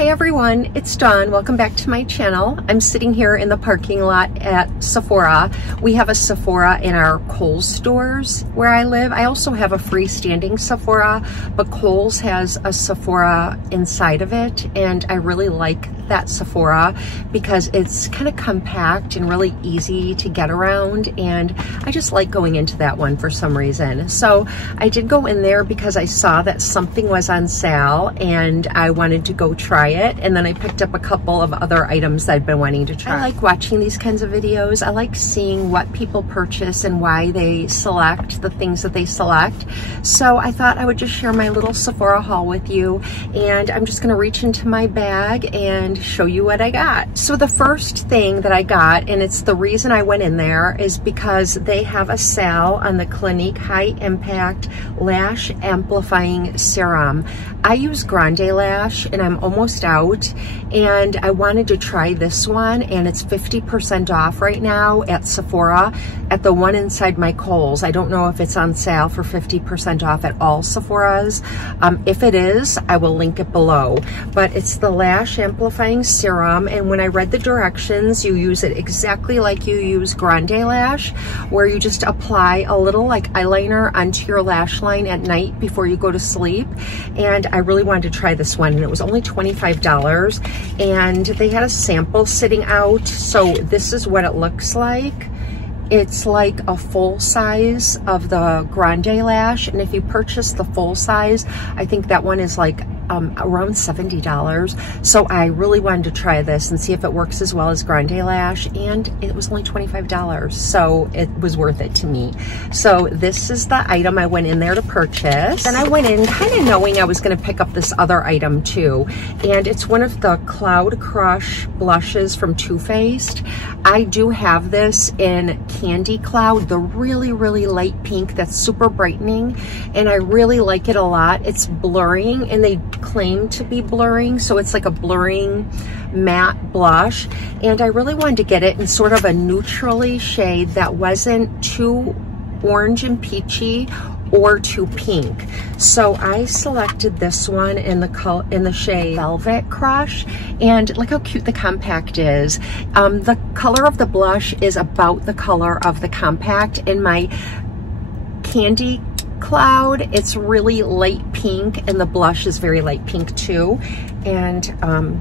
Hi everyone, it's Dawn. Welcome back to my channel. I'm sitting here in the parking lot at Sephora. We have a Sephora in our Kohl's stores where I live. I also have a freestanding Sephora, but Kohl's has a Sephora inside of it, and I really like that Sephora because it's kind of compact and really easy to get around, and I just like going into that one for some reason. So I did go in there because I saw that something was on sale and I wanted to go try it, and then I picked up a couple of other items that I've been wanting to try. I like watching these kinds of videos. I like seeing what people purchase and why they select the things that they select. So I thought I would just share my little Sephora haul with you, and I'm just gonna reach into my bag and show you what I got. So the first thing that I got, and it's the reason I went in there, is because they have a sale on the Clinique High Impact Lash Amplifying Serum. I use Grande Lash and I'm almost out, and I wanted to try this one, and it's 50% off right now at Sephora at the one inside my Kohl's. I don't know if it's on sale for 50% off at all Sephoras. If it is, I will link it below. But it's the Lash Amplifying Serum, and when I read the directions, you use it exactly like you use Grande Lash, where you just apply a little like eyeliner onto your lash line at night before you go to sleep. And I really wanted to try this one, and it was only $25, and they had a sample sitting out. So this is what it looks like. It's like a full size of the Grande Lash, and if you purchase the full size, I think that one is like around $70. So I really wanted to try this and see if it works as well as Grande Lash, and it was only $25, so it was worth it to me. So this is the item I went in there to purchase. Then I went in kind of knowing I was going to pick up this other item too, and it's one of the Cloud Crush blushes from Too Faced. I do have this in Candy Cloud, the really light pink that's super brightening, and I really like it a lot. It's blurring, and they claim to be blurring, so it's like a blurring matte blush, and I really wanted to get it in sort of a neutrally shade that wasn't too orange and peachy or too pink. So I selected this one in the shade Velvet Crush, and look how cute the compact is. The color of the blush is about the color of the compact. In my Candy Cloud, it's really light pink, and the blush is very light pink too. And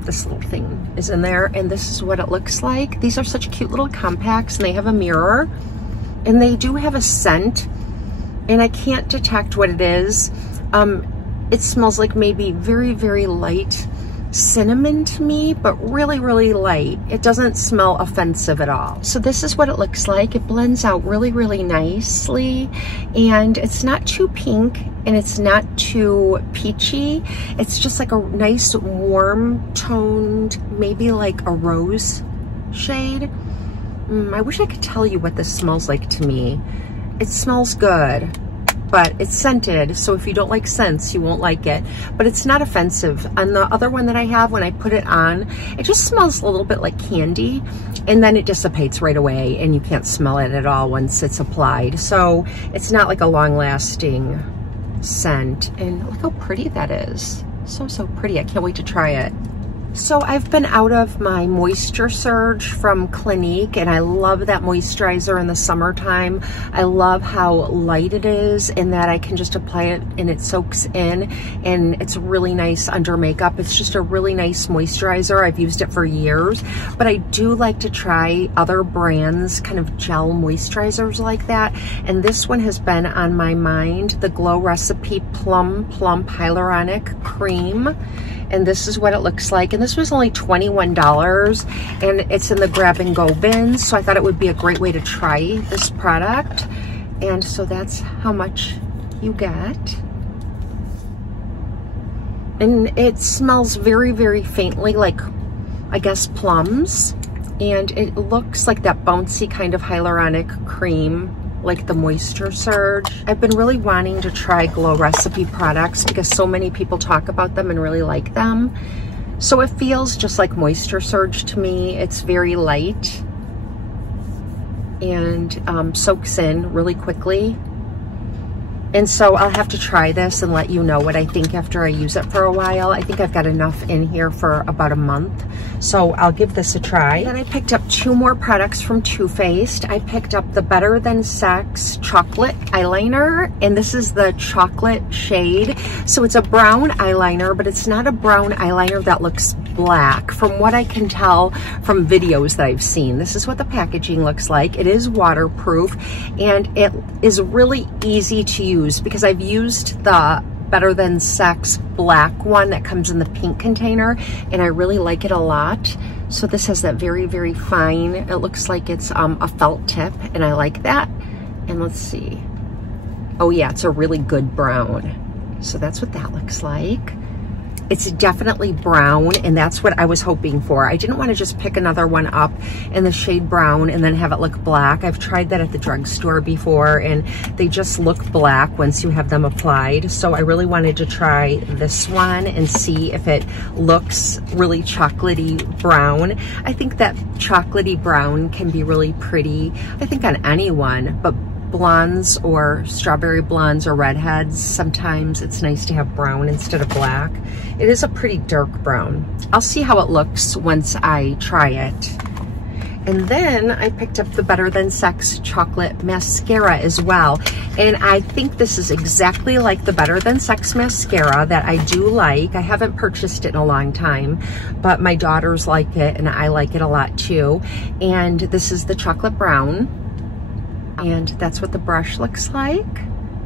this little thing is in there, and this is what it looks like. These are such cute little compacts, and they have a mirror, and they do have a scent, and I can't detect what it is. It smells like maybe very light cinnamon to me, but really light. It doesn't smell offensive at all. So this is what it looks like. It blends out really nicely, and it's not too pink and it's not too peachy. It's just like a nice warm toned, maybe like a rose shade. I wish I could tell you what this smells like to me. It smells good, but it's scented, so if you don't like scents, you won't like it. But it's not offensive. On the other one that I have, when I put it on, it just smells a little bit like candy, and then it dissipates right away, and you can't smell it at all once it's applied. So it's not like a long-lasting scent. And look how pretty that is. So pretty. I can't wait to try it. So I've been out of my Moisture Surge from Clinique, and I love that moisturizer in the summertime. I love how light it is, and that I can just apply it and it soaks in, and it's really nice under makeup. It's just a really nice moisturizer. I've used it for years, but I do like to try other brands, kind of gel moisturizers like that, and this one has been on my mind, the Glow Recipe Plump Hyaluronic Cream. And this is what it looks like. And this was only $21, and it's in the grab and go bins. So I thought it would be a great way to try this product. And so that's how much you get. And it smells very faintly like, I guess, plums. And it looks like that bouncy kind of hyaluronic cream, like the Moisture Surge. I've been really wanting to try Glow Recipe products because so many people talk about them and really like them. So it feels just like Moisture Surge to me. It's very light and soaks in really quickly. And so I'll have to try this and let you know what I think after I use it for a while. I think I've got enough in here for about a month. So I'll give this a try. Then I picked up 2 more products from Too Faced. I picked up the Better Than Sex Chocolate Eyeliner, and this is the chocolate shade. So it's a brown eyeliner, but it's not a brown eyeliner that looks black. From what I can tell from videos that I've seen, this is what the packaging looks like. It is waterproof, and it is really easy to use because I've used the Better Than Sex black one that comes in the pink container, and I really like it a lot. So this has that very, very fine, it looks like it's a felt tip, and I like that. And let's see. Oh yeah, it's a really good brown. So that's what that looks like. It's definitely brown, and that's what I was hoping for. I didn't want to just pick another one up in the shade brown and then have it look black. I've tried that at the drugstore before, and they just look black once you have them applied. So I really wanted to try this one and see if it looks really chocolatey brown. I think that chocolatey brown can be really pretty, I think, on anyone, but blondes or strawberry blondes or redheads, sometimes it's nice to have brown instead of black. It is a pretty dark brown. I'll see how it looks once I try it. And then I picked up the Better Than Sex Chocolate Mascara as well. And I think this is exactly like the Better Than Sex Mascara that I do like. I haven't purchased it in a long time, but my daughters like it and I like it a lot too. And this is the chocolate brown. And that's what the brush looks like.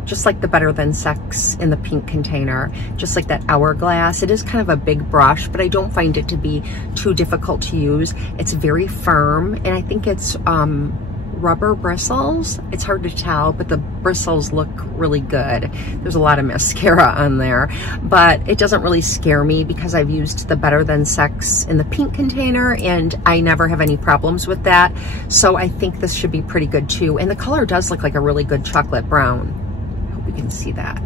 Just like the Better Than Sex in the pink container, just like that hourglass. It is kind of a big brush, but I don't find it to be too difficult to use. It's very firm, and I think it's rubber bristles. It's hard to tell, but the bristles look really good. There's a lot of mascara on there, but it doesn't really scare me because I've used the Better Than Sex in the pink container, and I never have any problems with that. So I think this should be pretty good too. And the color does look like a really good chocolate brown. We can see that.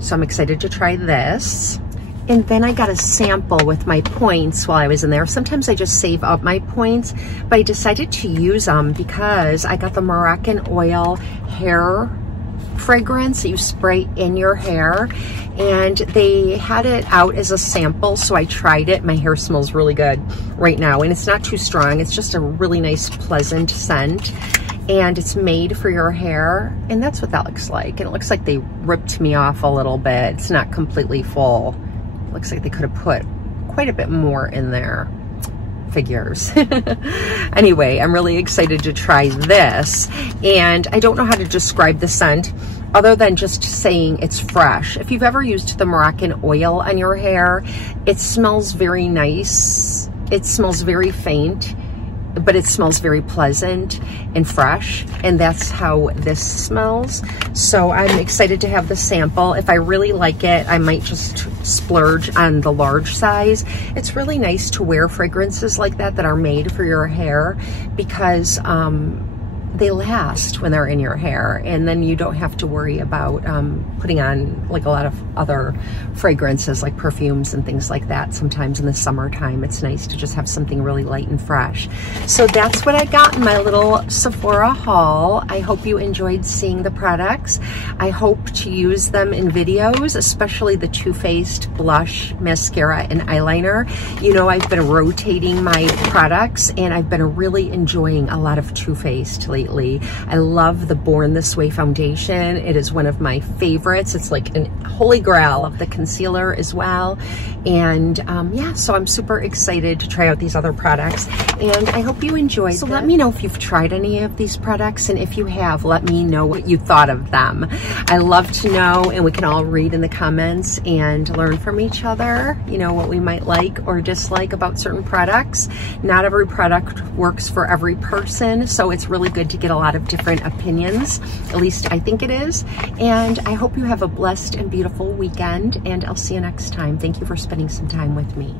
So I'm excited to try this. And then I got a sample with my points while I was in there. Sometimes I just save up my points, but I decided to use them because I got the Moroccan Oil hair fragrance that you spray in your hair, and they had it out as a sample, so I tried it. My hair smells really good right now, and it's not too strong. It's just a really nice, pleasant scent. And it's made for your hair, and that's what that looks like. And it looks like they ripped me off a little bit. It's not completely full. It looks like they could have put quite a bit more in there. Figures. Anyway, I'm really excited to try this, and I don't know how to describe the scent other than just saying it's fresh. If you've ever used the Moroccan Oil on your hair, it smells very nice. It smells very faint, but it smells very pleasant and fresh, and that's how this smells. So I'm excited to have the sample. If I really like it, I might just splurge on the large size. It's really nice to wear fragrances like that that are made for your hair because they last when they're in your hair, and then you don't have to worry about putting on like a lot of other fragrances like perfumes and things like that. Sometimes in the summertime, it's nice to just have something really light and fresh. So that's what I got in my little Sephora haul. I hope you enjoyed seeing the products. I hope to use them in videos, especially the Too Faced blush, mascara, and eyeliner. You know, I've been rotating my products, and I've been really enjoying a lot of Too Faced lately. I love the Born This Way foundation. It is one of my favorites. It's like a holy grail of the concealer as well. And yeah, so I'm super excited to try out these other products, and I hope you enjoyed. So let me know if you've tried any of these products, and if you have, let me know what you thought of them. I love to know, and we can all read in the comments and learn from each other, you know, what we might like or dislike about certain products. Not every product works for every person, so it's really good to get a lot of different opinions. At least I think it is. And I hope you have a blessed and beautiful weekend, and I'll see you next time. Thank you for spending some time with me.